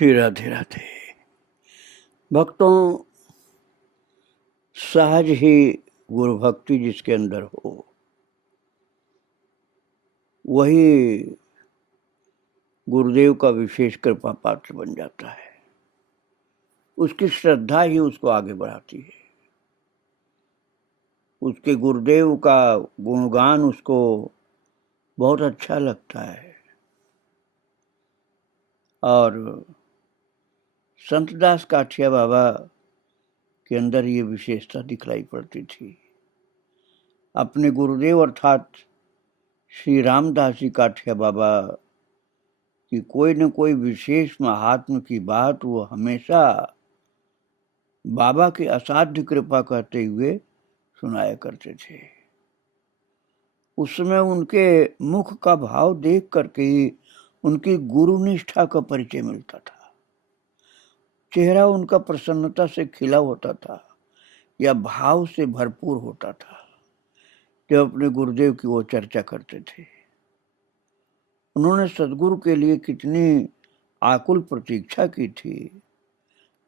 श्री राधे राधे। भक्तों, सहज ही गुरु भक्ति जिसके अंदर हो वही गुरुदेव का विशेष कृपा पात्र बन जाता है। उसकी श्रद्धा ही उसको आगे बढ़ाती है। उसके गुरुदेव का गुणगान उसको बहुत अच्छा लगता है। और संतदास काठिया बाबा के अंदर ये विशेषता दिखलाई पड़ती थी। अपने गुरुदेव अर्थात श्री रामदास जी काठिया बाबा की कोई न कोई विशेष महात्म की बात वो हमेशा बाबा की असाध्य कृपा कहते हुए सुनाया करते थे। उस समय उनके मुख का भाव देख करके ही उनकी गुरु निष्ठा का परिचय मिलता था। चेहरा उनका प्रसन्नता से खिला होता था या भाव से भरपूर होता था जब अपने गुरुदेव की वो चर्चा करते थे। उन्होंने सदगुरु के लिए कितनी आकुल प्रतीक्षा की थी,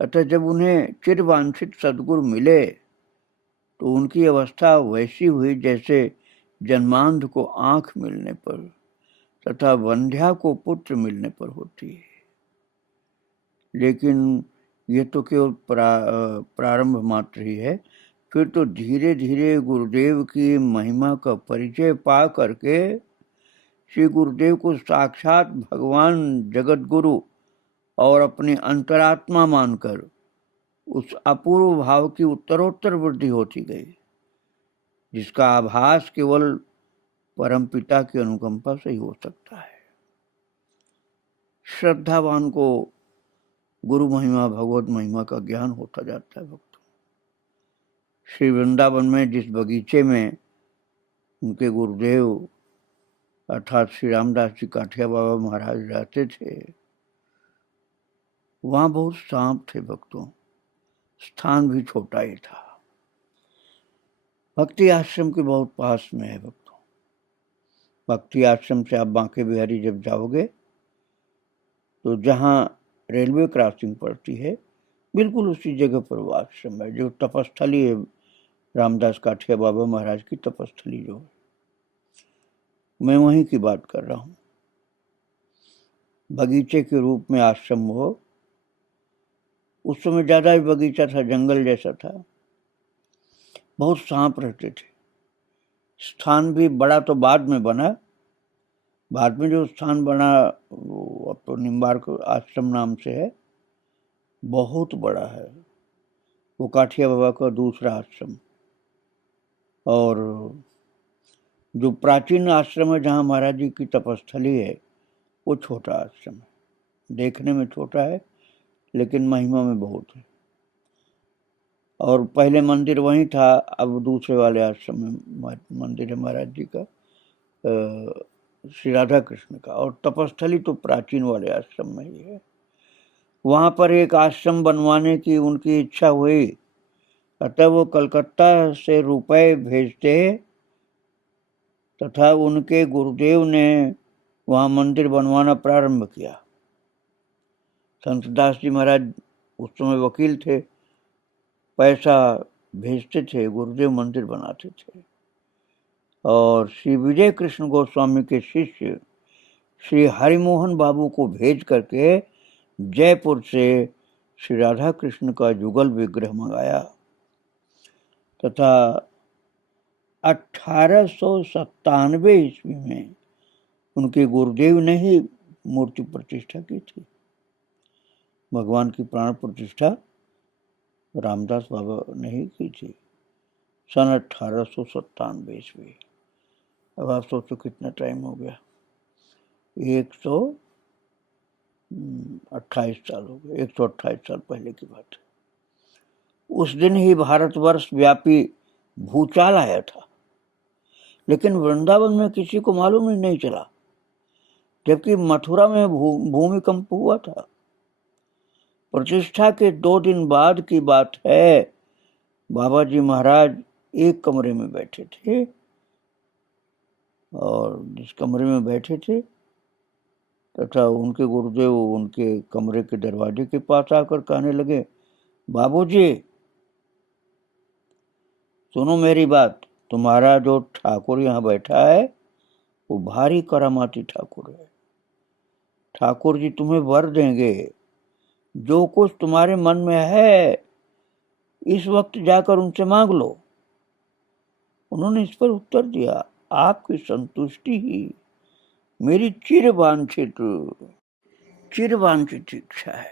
अतः जब उन्हें चिरवांछित सदगुरु मिले तो उनकी अवस्था वैसी हुई जैसे जन्मांध को आंख मिलने पर तथा वंध्या को पुत्र मिलने पर होती है। लेकिन ये तो केवल प्रारंभ मात्र ही है। फिर तो धीरे धीरे गुरुदेव की महिमा का परिचय पा करके श्री गुरुदेव को साक्षात भगवान जगत गुरु और अपनी अंतरात्मा मानकर उस अपूर्व भाव की उत्तरोत्तर वृद्धि होती गई, जिसका आभास केवल परमपिता की अनुकंपा से ही हो सकता है। श्रद्धावान को गुरु महिमा भगवत महिमा का ज्ञान होता जाता है। भक्तों, श्री वृंदावन में जिस बगीचे में उनके गुरुदेव अर्थात श्री रामदास जी काठिया बाबा महाराज रहते थे, वहां बहुत सांप थे। भक्तों, स्थान भी छोटा ही था। भक्ति आश्रम के बहुत पास में है। भक्तों, भक्ति आश्रम से आप बांके बिहारी जब जाओगे तो जहाँ रेलवे क्रॉसिंग पड़ती है बिल्कुल उसी जगह पर वो आश्रम है, जो तपस्थली है रामदास काठिया बाबा महाराज की तपस्थली जो है, मैं वहीं की बात कर रहा हूँ। बगीचे के रूप में आश्रम हो, उस समय ज्यादा ही बगीचा था, जंगल जैसा था, बहुत सांप रहते थे। स्थान भी बड़ा तो बाद में बना, बाद में जो स्थान बना वो अब तो निम्बार्क आश्रम नाम से है, बहुत बड़ा है वो काठिया बाबा का दूसरा आश्रम। और जो प्राचीन आश्रम है जहाँ महाराज जी की तपस्थली है वो छोटा आश्रम है। देखने में छोटा है लेकिन महिमा में बहुत है। और पहले मंदिर वहीं था, अब दूसरे वाले आश्रम में मंदिर है महाराज जी का, श्री राधा कृष्ण का। और तपस्थली तो प्राचीन वाले आश्रम में ही है। वहां पर एक आश्रम बनवाने की उनकी इच्छा हुई, अतः वो कलकत्ता से रुपए भेजते तथा उनके गुरुदेव ने वहां मंदिर बनवाना प्रारंभ किया। संतदास जी महाराज उस समय वकील थे, पैसा भेजते थे, गुरुदेव मंदिर बनाते थे। और श्री विजय कृष्ण गोस्वामी के शिष्य श्री हरिमोहन बाबू को भेज करके जयपुर से श्री राधा कृष्ण का जुगल विग्रह मंगाया तथा 1897 ईस्वी में उनके गुरुदेव ने ही मूर्ति प्रतिष्ठा की थी। भगवान की प्राण प्रतिष्ठा रामदास बाबा ने ही की थी सन 1897 ईस्वी। अब आप सोचो कितना टाइम हो गया, 128 साल हो गए, 128 साल पहले की बात है। उस दिन ही भारतवर्ष व्यापी भूचाल आया था, लेकिन वृंदावन में किसी को मालूम ही नहीं चला, जबकि मथुरा में भूमिकंप हुआ था। प्रतिष्ठा के 2 दिन बाद की बात है। बाबा जी महाराज एक कमरे में बैठे थे और जिस कमरे में बैठे थे तथा उनके गुरुदेव उनके कमरे के दरवाजे के पास आकर कहने लगे, बाबूजी सुनो मेरी बात, तुम्हारा जो ठाकुर यहाँ बैठा है वो भारी करामाती ठाकुर है। ठाकुर जी तुम्हें वर देंगे, जो कुछ तुम्हारे मन में है इस वक्त जाकर उनसे मांग लो। उन्होंने इस पर उत्तर दिया, आपकी संतुष्टि ही मेरी चिरवांछित इच्छा है।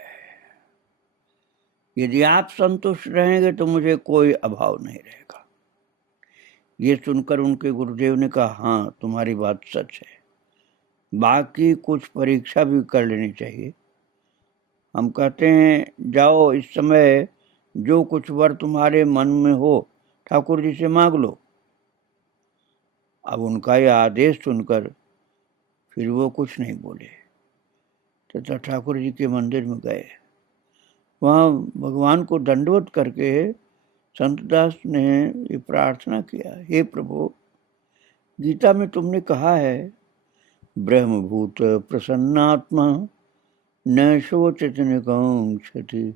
यदि आप संतुष्ट रहेंगे तो मुझे कोई अभाव नहीं रहेगा। ये सुनकर उनके गुरुदेव ने कहा, हाँ तुम्हारी बात सच है, बाकी कुछ परीक्षा भी कर लेनी चाहिए। हम कहते हैं जाओ इस समय जो कुछ वर तुम्हारे मन में हो ठाकुर जी से मांग लो। अब उनका यह आदेश सुनकर फिर वो कुछ नहीं बोले तथा ठाकुर जी के मंदिर में गए। वहाँ भगवान को दंडवत करके संतदास ने ये प्रार्थना किया, हे प्रभु, गीता में तुमने कहा है ब्रह्मभूत प्रसन्नात्मा न शोचति न कांक्षति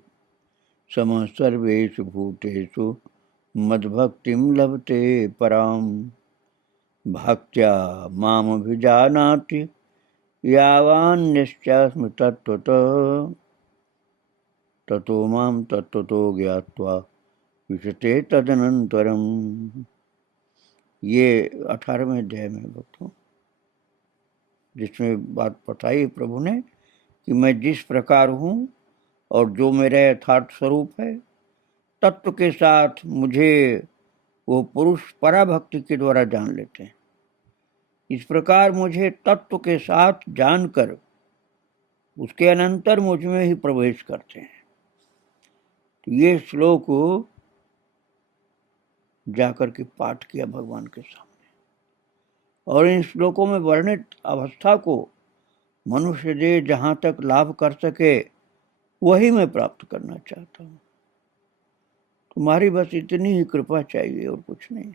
समः सर्वेषु भूतेषु मद्भक्तिं लभते पराम भक्त्या मामभिजानाति यावान्यश्चास्मि तत्त्वतः ततो मां तत्त्वतो ज्ञात्वा विशते तदनंतरम। ये 18वें अध्याय में भक्तों, जिसमें बात बताई प्रभु ने कि मैं जिस प्रकार हूँ और जो मेरा यथार्थ स्वरूप है, तत्व के साथ मुझे वो पुरुष पराभक्ति के द्वारा जान लेते हैं। इस प्रकार मुझे तत्व के साथ जानकर उसके अनंतर मुझ में ही प्रवेश करते हैं। तो ये श्लोक जाकर के पाठ किया भगवान के सामने, और इन श्लोकों में वर्णित अवस्था को मनुष्य देह जहाँ तक लाभ कर सके वही मैं प्राप्त करना चाहता हूँ। तुम्हारी बस इतनी ही कृपा चाहिए और कुछ नहीं।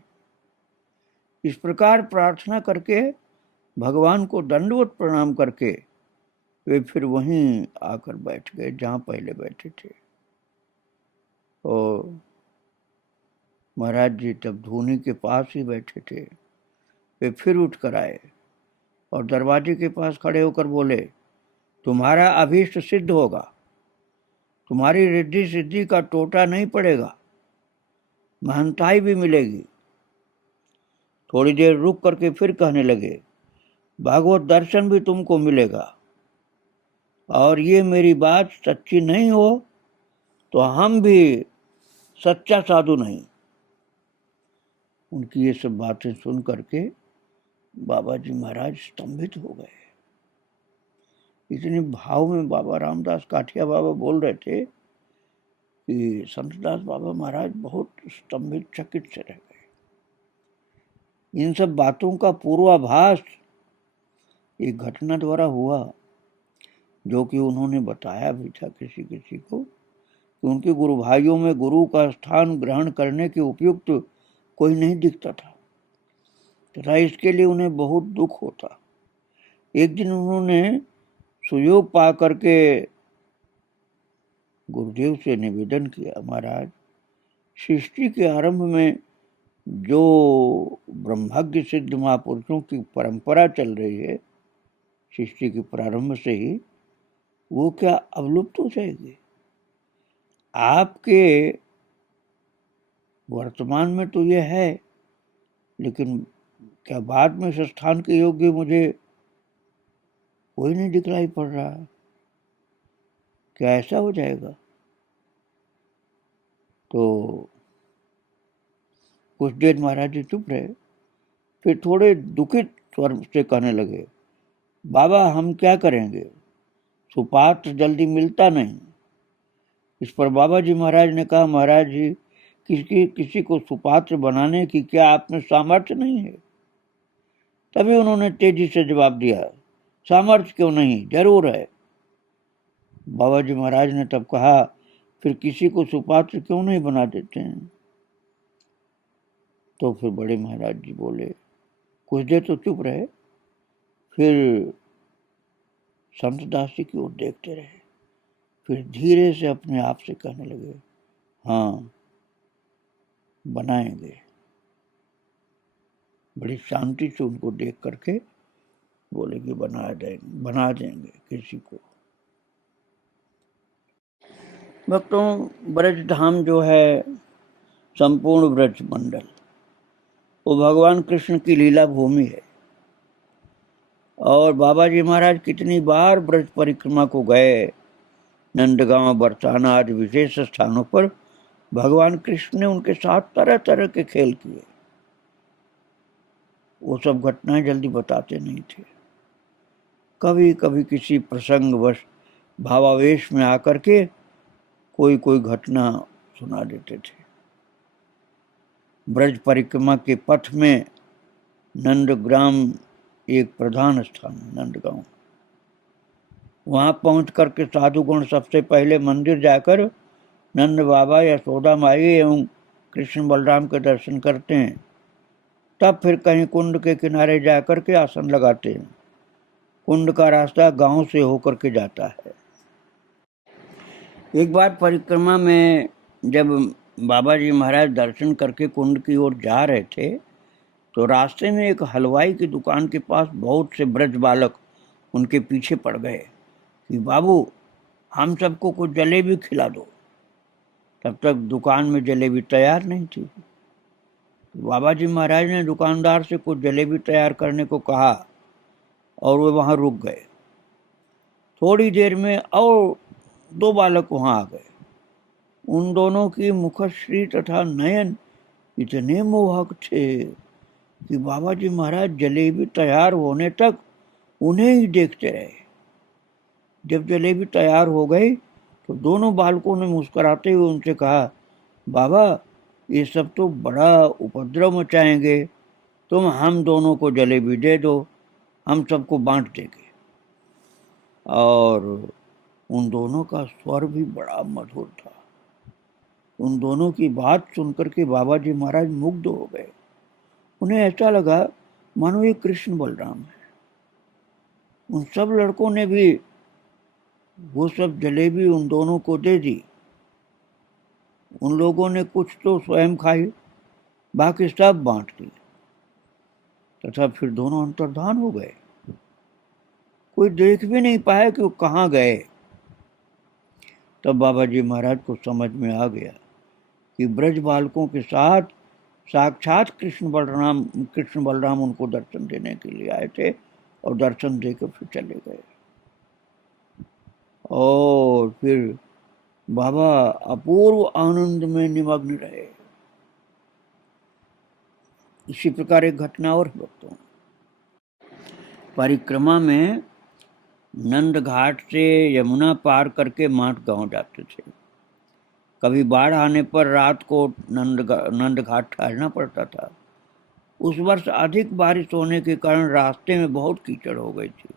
इस प्रकार प्रार्थना करके भगवान को दंडवत प्रणाम करके वे फिर वहीं आकर बैठ गए जहाँ पहले बैठे थे। और महाराज जी तब धूनी के पास ही बैठे थे। वे फिर उठ कर आए और दरवाजे के पास खड़े होकर बोले, तुम्हारा अभीष्ट सिद्ध होगा, तुम्हारी रिद्धि सिद्धि का टोटा नहीं पड़ेगा, महंताई भी मिलेगी। थोड़ी देर रुक करके फिर कहने लगे, भागवत दर्शन भी तुमको मिलेगा, और ये मेरी बात सच्ची नहीं हो तो हम भी सच्चा साधु नहीं। उनकी ये सब बातें सुन करके बाबा जी महाराज स्तंभित हो गए। इतने भाव में बाबा रामदास काठिया बाबा बोल रहे थे कि संतदास बाबा महाराज बहुत स्तंभित चकित से रह गए। इन सब बातों का पूर्वाभास एक घटना द्वारा हुआ, जो कि उन्होंने बताया भी था किसी किसी को, कि उनके गुरु भाइयों में गुरु का स्थान ग्रहण करने के उपयुक्त कोई नहीं दिखता था तथा इसके लिए उन्हें बहुत दुख होता। एक दिन उन्होंने सुयोग पा करके गुरुदेव से निवेदन किया, महाराज, सृष्टि के आरंभ में जो ब्रह्मज्ञ सिद्ध महापुरुषों की परंपरा चल रही है सृष्टि के प्रारंभ से ही, वो क्या अवलुप्त हो जाएगी? आपके वर्तमान में तो ये है, लेकिन क्या बाद में इस स्थान के योग्य मुझे कोई नहीं दिखलाई पड़ रहा? क्या ऐसा हो जाएगा? तो कुछ देर महाराज जी चुप रहे, फिर थोड़े दुखित स्वर से कहने लगे, बाबा हम क्या करेंगे, सुपात्र जल्दी मिलता नहीं। इस पर बाबा जी महाराज ने कहा, महाराज जी, किसी को सुपात्र बनाने की क्या आप में सामर्थ्य नहीं है? तभी उन्होंने तेजी से जवाब दिया, सामर्थ्य क्यों नहीं, जरूर है। बाबा जी महाराज ने तब कहा, फिर किसी को सुपात्र क्यों नहीं बना देते हैं? तो फिर बड़े महाराज जी बोले, कुछ देर तो चुप रहे, फिर संत दास जी की ओर देखते रहे, फिर धीरे से अपने आप से कहने लगे, हाँ बनाएंगे। बड़ी शांति से उनको देख करके बोले कि बना देंगे किसी को। भक्तों, ब्रज धाम जो है, संपूर्ण ब्रज मंडल, वो भगवान कृष्ण की लीला भूमि है। और बाबा जी महाराज कितनी बार ब्रज परिक्रमा को गए, नंदगांव, बरसाना आदि विशेष स्थानों पर भगवान कृष्ण ने उनके साथ तरह तरह के खेल किए। वो सब घटनाएं जल्दी बताते नहीं थे, कभी कभी किसी प्रसंगवश भावावेश में आकर के कोई कोई घटना सुना देते थे। ब्रज परिक्रमा के पथ में नंदग्राम एक प्रधान स्थान है, नंदगांव। वहां पहुंच करके साधुगण सबसे पहले मंदिर जाकर नंद बाबा, यशोदा माई एवं कृष्ण बलराम के दर्शन करते हैं। तब फिर कहीं कुंड के किनारे जाकर के आसन लगाते हैं। कुंड का रास्ता गांव से होकर के जाता है। एक बार परिक्रमा में जब बाबा जी महाराज दर्शन करके कुंड की ओर जा रहे थे, तो रास्ते में एक हलवाई की दुकान के पास बहुत से ब्रज बालक उनके पीछे पड़ गए कि बाबू, हम सबको कुछ जलेबी खिला दो। तब तक दुकान में जलेबी तैयार नहीं थी। बाबा जी महाराज ने दुकानदार से कुछ जलेबी तैयार करने को कहा और वे वहां रुक गए। थोड़ी देर में और दो बालक वहां आ गए। उन दोनों की मुखश्री तथा नयन इतने मोहक थे कि बाबा जी महाराज जलेबी तैयार होने तक उन्हें ही देखते रहे। जब जलेबी तैयार हो गई तो दोनों बालकों ने मुस्कुराते हुए उनसे कहा, बाबा, ये सब तो बड़ा उपद्रव मचाएंगे, तुम हम दोनों को जलेबी दे दो, हम सबको बांट देंगे। और उन दोनों का स्वर भी बड़ा मधुर था। उन दोनों की बात सुनकर के बाबा जी महाराज मुग्ध हो गए। उन्हें ऐसा लगा मानो ये कृष्ण बलराम है। उन सब लड़कों ने भी वो सब जलेबी उन दोनों को दे दी। उन लोगों ने कुछ तो स्वयं खाई, बाकी सब बांट दी तथा फिर दोनों अंतर्धान हो गए। कोई देख भी नहीं पाया कि वो कहाँ गए। तब बाबा जी महाराज को समझ में आ गया कि ब्रज बालकों के साथ साक्षात कृष्ण बलराम उनको दर्शन देने के लिए आए थे और दर्शन देकर फिर चले गए। और फिर बाबा अपूर्व आनंद में निमग्न रहे। इसी प्रकार एक घटना और बताऊं। परिक्रमा में नंद घाट से यमुना पार करके माठ गांव जाते थे। कभी बाढ़ आने पर रात को नंद घाट ठहरना पड़ता था। उस वर्ष अधिक बारिश होने के कारण रास्ते में बहुत कीचड़ हो गई थी,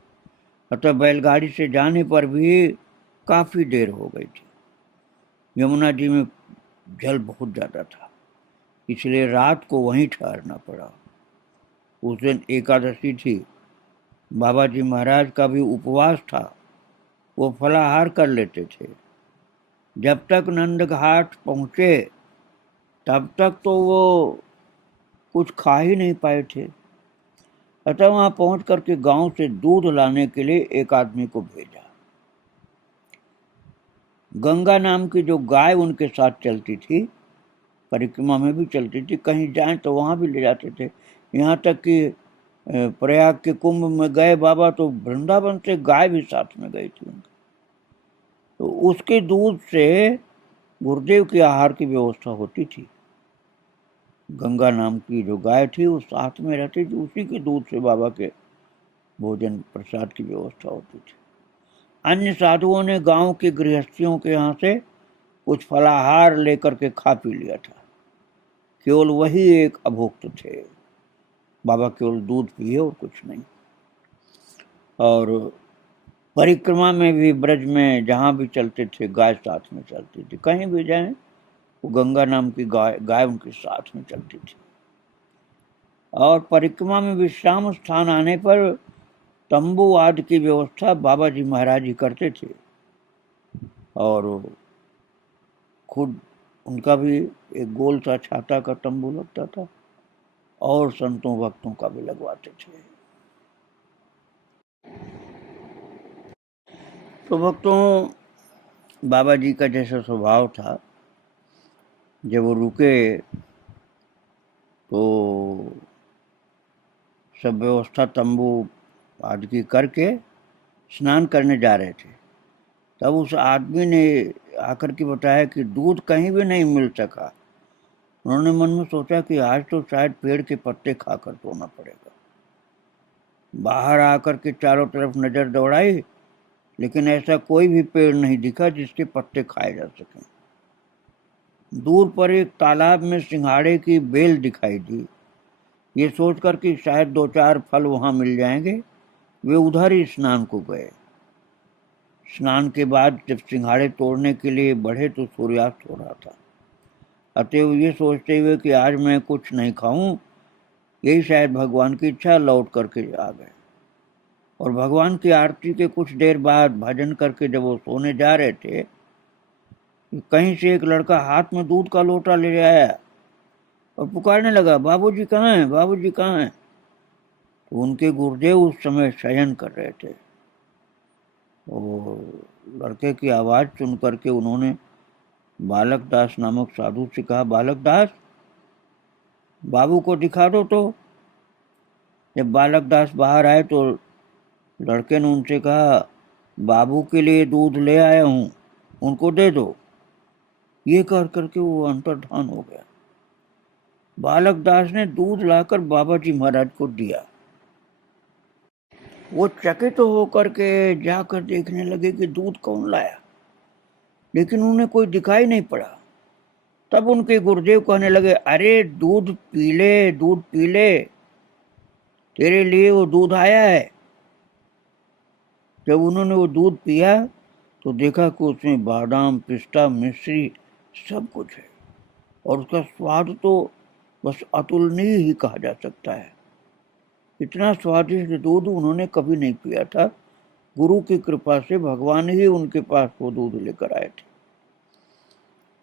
अतः बैलगाड़ी से जाने पर भी काफी देर हो गई थी। यमुना जी में जल बहुत ज्यादा था, इसलिए रात को वहीं ठहरना पड़ा। उस दिन एकादशी थी। बाबा जी महाराज का भी उपवास था। वो फलाहार कर लेते थे। जब तक नंद घाट पहुंचे तब तक तो वो कुछ खा ही नहीं पाए थे। अतः वहां पहुंच करके गांव से दूध लाने के लिए एक आदमी को भेजा। गंगा नाम की जो गाय उनके साथ चलती थी, परिक्रमा में भी चलती थी, कहीं जाए तो वहां भी ले जाते थे। यहाँ तक कि प्रयाग के कुंभ में गए बाबा तो वृंदावन से गाय भी साथ में गई थी उनकी। तो उसके दूध से गुरुदेव के आहार की व्यवस्था होती थी। गंगा नाम की जो गाय थी वो साथ में रहती थी, उसी के दूध से बाबा के भोजन प्रसाद की व्यवस्था होती थी। अन्य साधुओं ने गांव के गृहस्थियों के यहाँ से कुछ फलाहार लेकर के खा पी लिया था। केवल वही एक अभुक्त थे। बाबा केवल दूध पिए और कुछ नहीं। और परिक्रमा में भी ब्रज में जहाँ भी चलते थे गाय साथ में चलती थी। कहीं भी जाएं वो गंगा नाम की गाय उनके साथ में चलती थी। और परिक्रमा में विश्राम स्थान आने पर तंबू आदि की व्यवस्था बाबा जी महाराज ही करते थे और खुद उनका भी एक गोल सा छाता का तंबू लगता था और संतों भक्तों का भी लगवाते थे। तो भक्तों, बाबा जी का जैसा स्वभाव था, जब वो रुके तो सब व्यवस्था तंबू आदि की करके स्नान करने जा रहे थे। तब उस आदमी ने आकर के बताया कि दूध कहीं भी नहीं मिल सका। उन्होंने मन में सोचा कि आज तो शायद पेड़ के पत्ते खाकर सोना पड़ेगा। बाहर आकर के चारों तरफ नजर दौड़ाई, लेकिन ऐसा कोई भी पेड़ नहीं दिखा जिसके पत्ते खाए जा सकें। दूर पर एक तालाब में सिंघाड़े की बेल दिखाई दी। ये सोचकर कि शायद 2-4 फल वहां मिल जाएंगे, वे उधर ही स्नान को गए। स्नान के बाद जब सिंघाड़े तोड़ने के लिए बढ़े तो सूर्यास्त हो रहा था। अतएव ये सोचते हुए कि आज मैं कुछ नहीं खाऊं, यही शायद भगवान की इच्छा, लौट करके आ गए। और भगवान की आरती के कुछ देर बाद भजन करके जब वो सोने जा रहे थे, कहीं से एक लड़का हाथ में दूध का लोटा ले आया और पुकारने लगा, बाबूजी कहाँ हैं, बाबूजी कहाँ हैं। तो उनके गुरुदेव उस समय शयन कर रहे थे। और लड़के की आवाज सुन करके उन्होंने बालक दास नामक साधु से कहा, बालक दास, बाबू को दिखा दो। तो जब बालक दास बाहर आए तो लड़के ने उनसे कहा, बाबू के लिए दूध ले आया हूं, उनको दे दो। ये कर करके वो अंतर्धान हो गया। बालक दास ने दूध लाकर बाबा जी महाराज को दिया। वो चकित होकर के जाकर देखने लगे कि दूध कौन लाया, लेकिन उन्हें कोई दिखाई नहीं पड़ा। तब उनके गुरुदेव कहने लगे, अरे दूध पी ले, दूध पी ले, तेरे लिए वो दूध आया है। जब उन्होंने वो दूध पिया तो देखा कि उसमें बादाम, पिस्ता, मिश्री सब कुछ है और उसका स्वाद तो बस अतुलनीय ही कहा जा सकता है। इतना स्वादिष्ट दूध उन्होंने कभी नहीं पिया था। गुरु की कृपा से भगवान ही उनके पास वो दूध लेकर आए थे।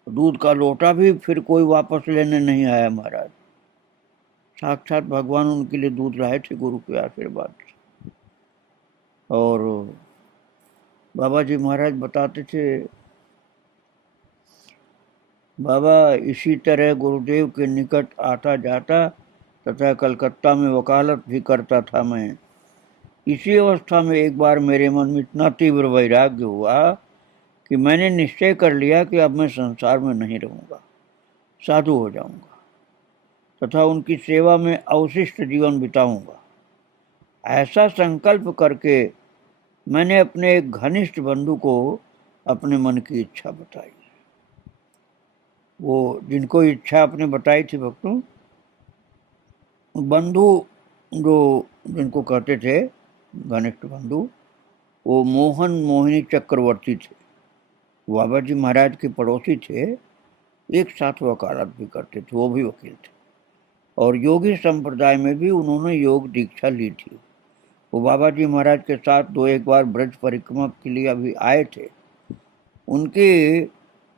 दूध का लोटा भी फिर कोई वापस लेने नहीं आया महाराज, साक्षात भगवान उनके लिए दूध लाए थे गुरु के आशीर्वाद से। और बाबा जी महाराज बताते थे, बाबा इसी तरह गुरुदेव के निकट आता जाता तथा कलकत्ता में वकालत भी करता था मैं। इसी अवस्था में एक बार मेरे मन में इतना तीव्र वैराग्य हुआ कि मैंने निश्चय कर लिया कि अब मैं संसार में नहीं रहूंगा, साधु हो जाऊंगा तथा उनकी सेवा में अवशिष्ट जीवन बिताऊंगा। ऐसा संकल्प करके मैंने अपने एक घनिष्ठ बंधु को अपने मन की इच्छा बताई। वो जिनको इच्छा अपने बताई थी भक्तों, बंधु जो जिनको कहते थे घनिष्ठ बंधु, वो मोहन मोहिनी चक्रवर्ती थे। बाबा जी महाराज के पड़ोसी थे, एक साथ वकालत भी करते थे, वो भी वकील थे और योगी संप्रदाय में भी उन्होंने योग दीक्षा ली थी। वो बाबा जी महाराज के साथ 2-1 बार ब्रज परिक्रमा के लिए अभी आए थे। उनके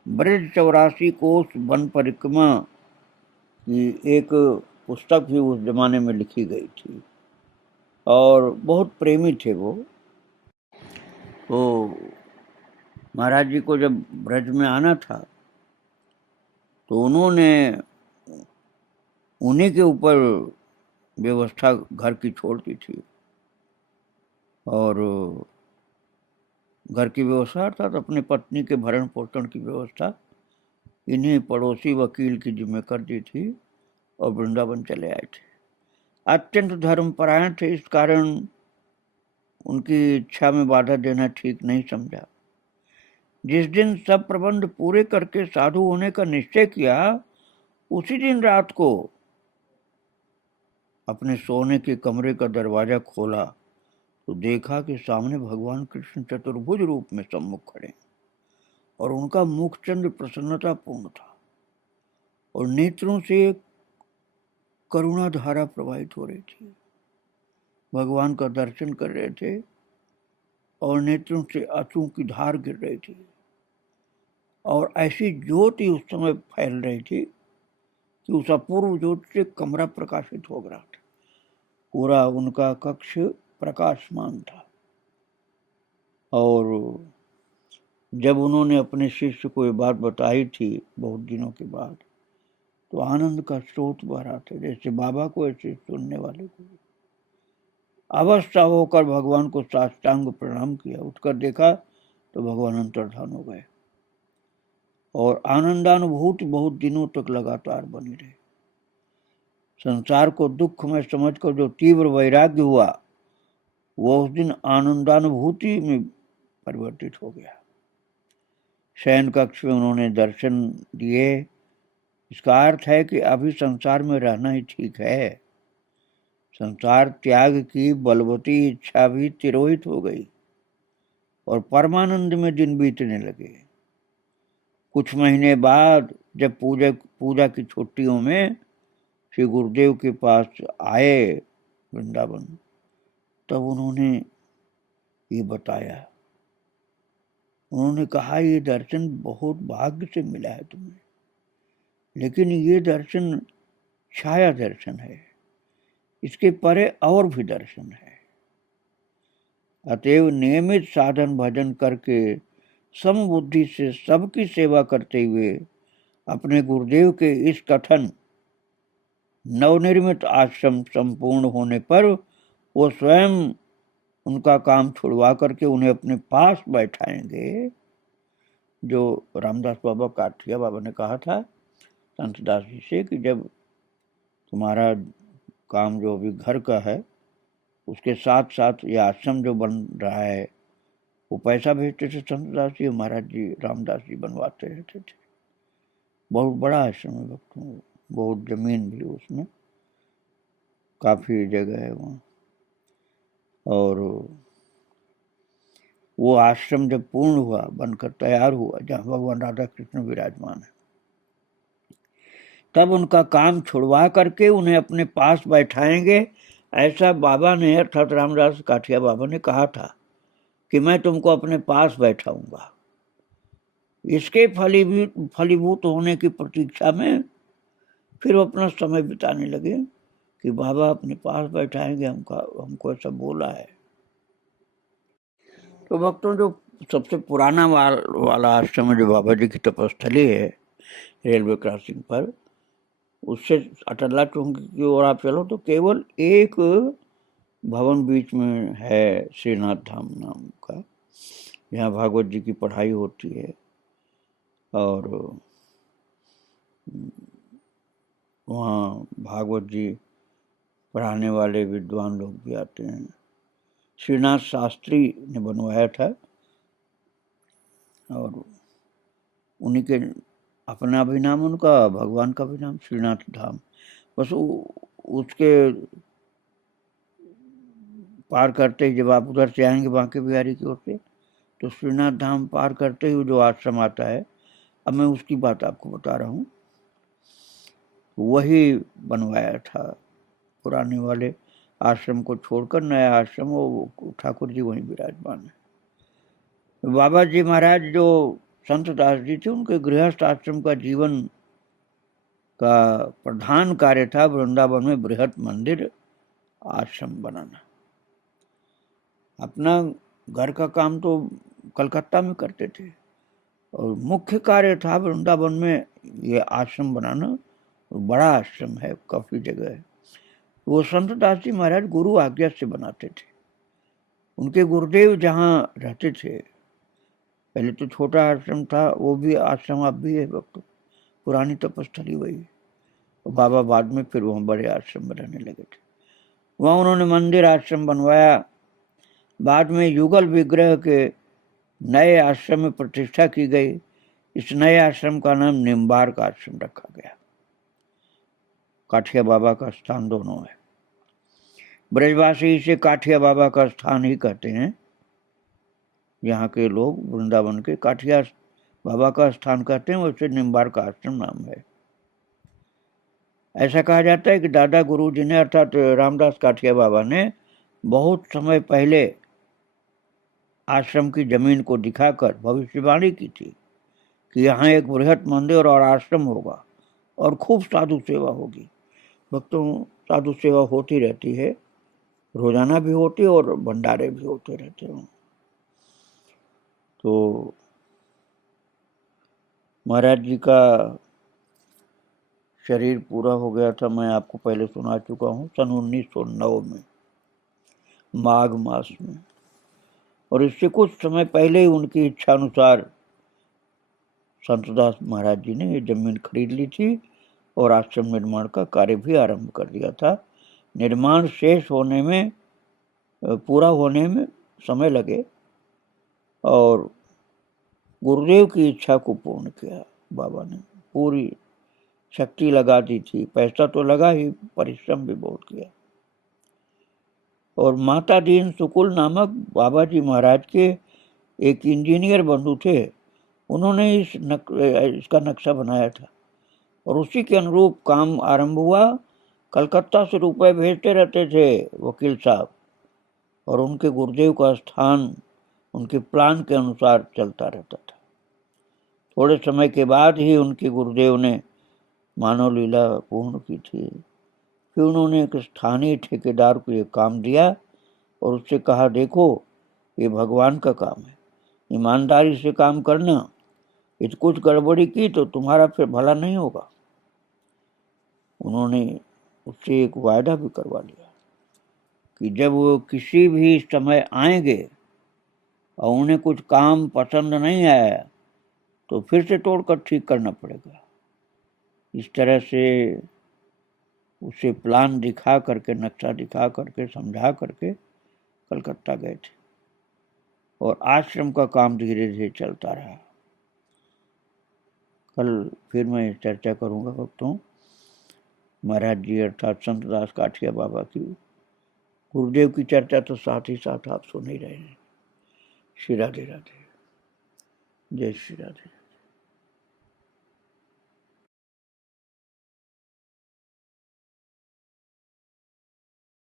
ब्रज 84 कोस वन परिक्रमा की एक पुस्तक भी उस जमाने में लिखी गई थी और बहुत प्रेमी थे वो। तो महाराज जी को जब ब्रज में आना था तो उन्होंने उन्हीं के ऊपर व्यवस्था घर की छोड़ दी थी और घर की व्यवस्था अर्थात अपनी पत्नी के भरण पोषण की व्यवस्था इन्हीं पड़ोसी वकील की जिम्मे कर दी थी और वृंदावन चले आए थे। अत्यंत धर्मपरायण थे, इस कारण उनकी इच्छा में बाधा देना ठीक नहीं समझा। जिस दिन सब प्रबंध पूरे करके साधु होने का निश्चय किया, उसी दिन रात को अपने सोने के कमरे का दरवाजा खोला तो देखा कि सामने भगवान कृष्ण चतुर्भुज रूप में सम्मुख खड़े और उनका मुख चंद्र प्रसन्नता पूर्ण था और नेत्रों से करुणा धारा प्रवाहित हो रही थी। भगवान का दर्शन कर रहे थे और नेत्रों से आंसू की धार गिर रही थी और ऐसी ज्योति उस समय फैल रही थी कि उस अपूर्व ज्योति से कमरा प्रकाशित हो रहा था। पूरा उनका कक्ष प्रकाशमान था। और जब उन्होंने अपने शिष्य को ये बात बताई थी बहुत दिनों के बाद, तो आनंद का स्रोत बह रहा था, जैसे बाबा को ऐसे सुनने वाले को। अवस्था होकर भगवान को साष्टांग प्रणाम किया, उठकर देखा तो भगवान अंतर्धान हो गए और आनंदानुभूति बहुत दिनों तक लगातार बनी रही। संसार को दुख में समझकर जो तीव्र वैराग्य हुआ वो उस दिन आनंदानुभूति में परिवर्तित हो गया। शयन कक्ष में उन्होंने दर्शन दिए। इसका अर्थ है कि अभी संसार में रहना ही ठीक है। संसार त्याग की बलवती इच्छा भी तिरोहित हो गई और परमानंद में दिन बीतने लगे। कुछ महीने बाद जब पूजा की छुट्टियों में श्री गुरुदेव के पास आए वृंदावन, तब उन्होंने ये बताया। उन्होंने कहा, ये दर्शन बहुत भाग्य से मिला है तुम्हें, लेकिन ये दर्शन छाया दर्शन है, इसके परे और भी दर्शन है। अतएव नियमित साधन भजन करके समबुद्धि से सबकी सेवा करते हुए अपने गुरुदेव के इस कथन नवनिर्मित आश्रम संपूर्ण होने पर वो स्वयं उनका काम छुड़वा करके उन्हें अपने पास बैठाएंगे। जो रामदास बाबा काठिया बाबा ने कहा था संतदास जी से कि जब तुम्हारा काम जो अभी घर का है उसके साथ साथ ये आश्रम जो बन रहा है वो पैसा भेजते थे संतदास जी, महाराज जी रामदास जी बनवाते रहते थे। बहुत बड़ा आश्रम है भक्तों, बहुत जमीन भी उसमें, काफी जगह है वहाँ। और वो आश्रम जब पूर्ण हुआ, बनकर तैयार हुआ, जहाँ भगवान राधा कृष्ण विराजमान है, तब उनका काम छुड़वा करके उन्हें अपने पास बैठाएंगे, ऐसा बाबा ने अर्थात रामदास काठिया बाबा ने कहा था कि मैं तुमको अपने पास बैठाऊंगा। इसके फलीभूत होने की प्रतीक्षा में फिर वो अपना समय बिताने लगे कि बाबा अपने पास बैठाएंगे, हमको ऐसा बोला है। तो भक्तों, जो सबसे पुराना वाला आश्रम है जो बाबा जी की तपस्थली है रेलवे क्रॉसिंग पर, उससे अटल्ला चौक की ओर आप चलो तो केवल एक भवन बीच में है, श्रीनाथ धाम नाम का, यहाँ भागवत जी की पढ़ाई होती है और वहाँ भागवत जी पढ़ाने वाले विद्वान लोग भी आते हैं। श्रीनाथ शास्त्री ने बनवाया था और उन्हीं के अपना भी नाम, उनका भगवान का भी नाम श्रीनाथ धाम। बस उसके पार करते ही जब आप उधर से आएंगे बांके बिहारी की ओर से, तो श्रीनाथ धाम पार करते ही जो आश्रम आता है, अब मैं उसकी बात आपको बता रहा हूँ, वही बनवाया था। पुराने वाले आश्रम को छोड़कर नया आश्रम, वो ठाकुर जी वहीं विराजमान है। बाबा जी महाराज जो संत दास जी थे, उनके गृहस्थ आश्रम का जीवन का प्रधान कार्य था वृंदावन में बृहत मंदिर आश्रम बनाना। अपना घर का काम तो कलकत्ता में करते थे और मुख्य कार्य था वृंदावन में ये आश्रम बनाना। बड़ा आश्रम है, काफी जगह है। वो संत दास जी महाराज गुरु आज्ञा से बनाते थे। उनके गुरुदेव जहाँ रहते थे, पहले तो छोटा आश्रम था, वो भी आश्रम अब भी है वक्त, पुरानी तपस्थली वही है। बाबा बाद में फिर वहाँ बड़े आश्रम बनाने लगे थे। वहाँ उन्होंने मंदिर आश्रम बनवाया। बाद में युगल विग्रह के नए आश्रम में प्रतिष्ठा की गई। इस नए आश्रम का नाम निम्बार्क आश्रम रखा गया। काठिया बाबा का स्थान दोनों है। ब्रजवासी इसे काठिया बाबा का स्थान ही कहते हैं। यहाँ के लोग वृंदावन के काठिया बाबा का स्थान कहते हैं, वैसे निम्बार्क आश्रम नाम है। ऐसा कहा जाता है कि दादा गुरु जी ने अर्थात रामदास काठिया बाबा ने बहुत समय पहले आश्रम की जमीन को दिखाकर भविष्यवाणी की थी कि यहाँ एक बृहत मंदिर और आश्रम होगा और खूब साधु सेवा होगी। भक्तों, साधु सेवा होती रहती है, रोजाना भी होती है और भंडारे भी होते रहते हैं। तो महाराज जी का शरीर पूरा हो गया था, मैं आपको पहले सुना चुका हूँ, सन 1909 में माघ मास में। और इससे कुछ समय पहले ही उनकी इच्छा अनुसार संतदास महाराज जी ने ये जमीन खरीद ली थी और आश्रम निर्माण का कार्य भी आरंभ कर दिया था। निर्माण शेष होने में, पूरा होने में समय लगे और गुरुदेव की इच्छा को पूर्ण किया बाबा ने। पूरी शक्ति लगा दी थी, पैसा तो लगा ही, परिश्रम भी बहुत किया। और माता दीन सुकुल नामक बाबा जी महाराज के एक इंजीनियर बंधु थे, उन्होंने इसका नक्शा बनाया था और उसी के अनुरूप काम आरंभ हुआ। कलकत्ता से रुपए भेजते रहते थे वकील साहब, और उनके गुरुदेव का स्थान उनके प्लान के अनुसार चलता रहता था। थोड़े समय के बाद ही उनके गुरुदेव ने मानव लीला पूर्ण की थी। फिर उन्होंने एक स्थानीय ठेकेदार को ये काम दिया और उससे कहा, देखो ये भगवान का काम है, ईमानदारी से काम करना, यदि कुछ गड़बड़ी की तो तुम्हारा फिर भला नहीं होगा। उन्होंने उससे एक वायदा भी करवा लिया कि जब वो किसी भी समय आएंगे और उन्हें कुछ काम पसंद नहीं आया तो फिर से तोड़कर ठीक करना पड़ेगा। इस तरह से उसे प्लान दिखा करके, नक्शा दिखा करके, समझा करके कलकत्ता गए थे और आश्रम का काम धीरे धीरे चलता रहा। कल फिर मैं चर्चा करूंगा भक्तों महाराज जी अर्थात संतदास काठिया बाबा की। गुरुदेव की चर्चा तो साथ ही साथ आप सुन ही रहे हैं। श्री राधे राधे, जय श्री राधे।